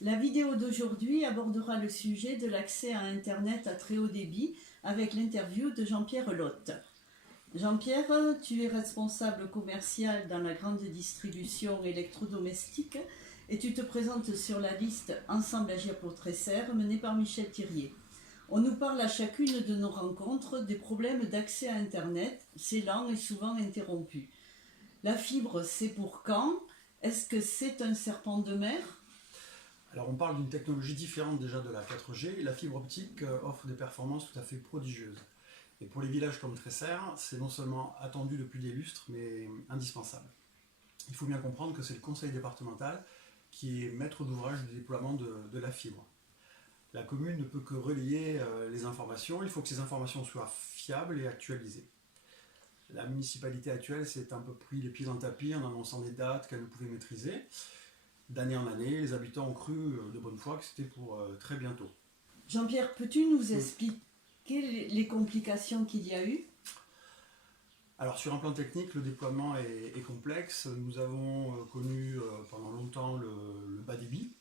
La vidéo d'aujourd'hui abordera le sujet de l'accès à Internet à très haut débit avec l'interview de Jean-Pierre Lotte. Jean-Pierre, tu es responsable commercial dans la grande distribution électrodomestique et tu te présentes sur la liste Ensemble Agir pour Tresser menée par Michel Thirier. On nous parle à chacune de nos rencontres des problèmes d'accès à Internet, c'est lent et souvent interrompu. La fibre, c'est pour quand? Est-ce que c'est un serpent de mer? Alors on parle d'une technologie différente déjà de la 4G. La fibre optique offre des performances tout à fait prodigieuses. Et pour les villages comme Tresser, c'est non seulement attendu depuis des lustres, mais indispensable. Il faut bien comprendre que c'est le conseil départemental qui est maître d'ouvrage du déploiement de la fibre. La commune ne peut que relayer les informations. Il faut que ces informations soient fiables et actualisées. La municipalité actuelle s'est un peu pris les pieds dans le tapis en annonçant des dates qu'elle ne pouvait maîtriser. D'année en année, les habitants ont cru de bonne foi que c'était pour très bientôt. Jean-Pierre, peux-tu nous expliquer les complications qu'il y a eu? Alors sur un plan technique, le déploiement est complexe. Nous avons connu pendant longtemps le bas débit,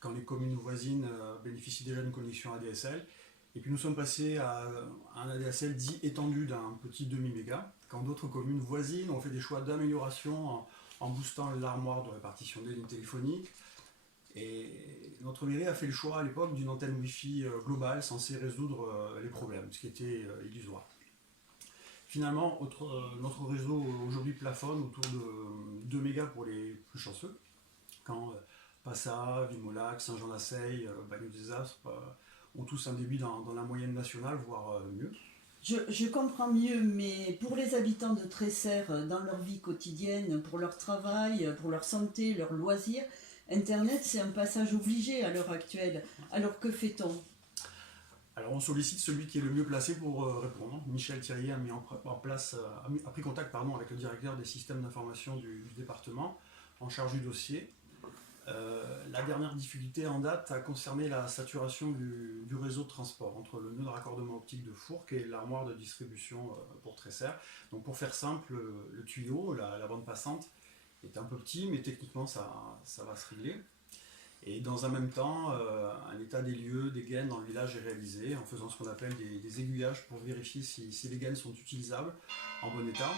quand les communes voisines bénéficient déjà d'une connexion ADSL. Et puis nous sommes passés à un ADSL dit étendu d'un petit demi-méga, quand d'autres communes voisines ont fait des choix d'amélioration en boostant l'armoire de répartition des lignes téléphoniques. Et notre mairie a fait le choix à l'époque d'une antenne Wi-Fi globale censée résoudre les problèmes, ce qui était illusoire. Finalement, notre réseau aujourd'hui plafonne autour de 2 mégas pour les plus chanceux, quand Passat, Vimolac, Saint-Jean-d'Asseil, Bagnols-des-Aspres ont tous un débit dans la moyenne nationale, voire mieux. Je comprends mieux, mais pour les habitants de Tresser, dans leur vie quotidienne, pour leur travail, pour leur santé, leurs loisirs, Internet c'est un passage obligé à l'heure actuelle. Alors que fait-on? Alors on sollicite celui qui est le mieux placé pour répondre. Michel Thirier a pris contact avec le directeur des systèmes d'information du département en charge du dossier. La dernière difficulté en date a concerné la saturation du réseau de transport entre le nœud de raccordement optique de Fourques et l'armoire de distribution pour Tresser. Donc pour faire simple, le tuyau, la bande passante, est un peu petit, mais techniquement ça va se régler. Et dans un même temps, un état des lieux, des gaines dans le village est réalisé en faisant ce qu'on appelle des aiguillages pour vérifier si les gaines sont utilisables, en bon état.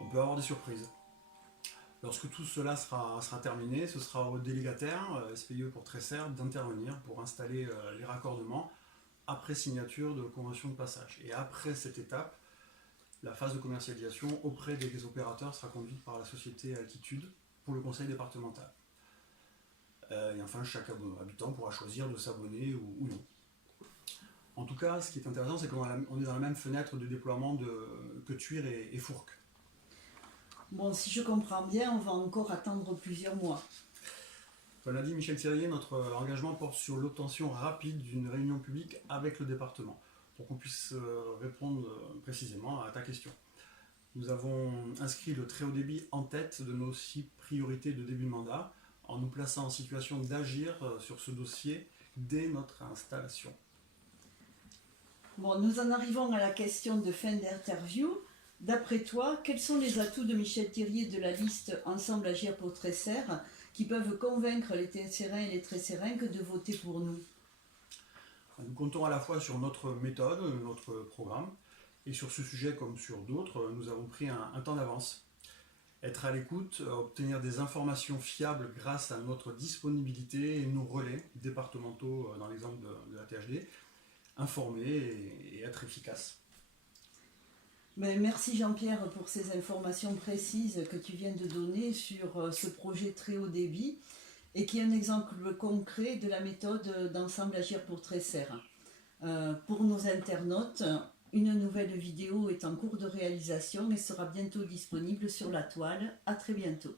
On peut avoir des surprises. Lorsque tout cela sera terminé, ce sera au délégataire, SPIE pour Tresser, d'intervenir pour installer les raccordements après signature de convention de passage. Et après cette étape, la phase de commercialisation auprès des opérateurs sera conduite par la société Altitude pour le conseil départemental. Et enfin, chaque habitant pourra choisir de s'abonner ou non. En tout cas, ce qui est intéressant, c'est qu'on est dans la même fenêtre de déploiement que Thuir et Fourques. Bon, si je comprends bien, on va encore attendre plusieurs mois. Comme l'a dit Michel Thirier, notre engagement porte sur l'obtention rapide d'une réunion publique avec le département, pour qu'on puisse répondre précisément à ta question. Nous avons inscrit le très haut débit en tête de nos 6 priorités de début de mandat, en nous plaçant en situation d'agir sur ce dossier dès notre installation. Bon, nous en arrivons à la question de fin d'interview. D'après toi, quels sont les atouts de Michel Thirier de la liste Ensemble Agir pour Tresser qui peuvent convaincre les Tresserrains et les Tresserrainques de voter pour nous? Nous comptons à la fois sur notre méthode, notre programme, et sur ce sujet comme sur d'autres, nous avons pris un temps d'avance. Être à l'écoute, obtenir des informations fiables grâce à notre disponibilité et nos relais départementaux dans l'exemple de la THD, informer et être efficace. Merci Jean-Pierre pour ces informations précises que tu viens de donner sur ce projet très haut débit et qui est un exemple concret de la méthode d'Ensemble Agir pour Tresser. Pour nos internautes, une nouvelle vidéo est en cours de réalisation et sera bientôt disponible sur la toile. À très bientôt.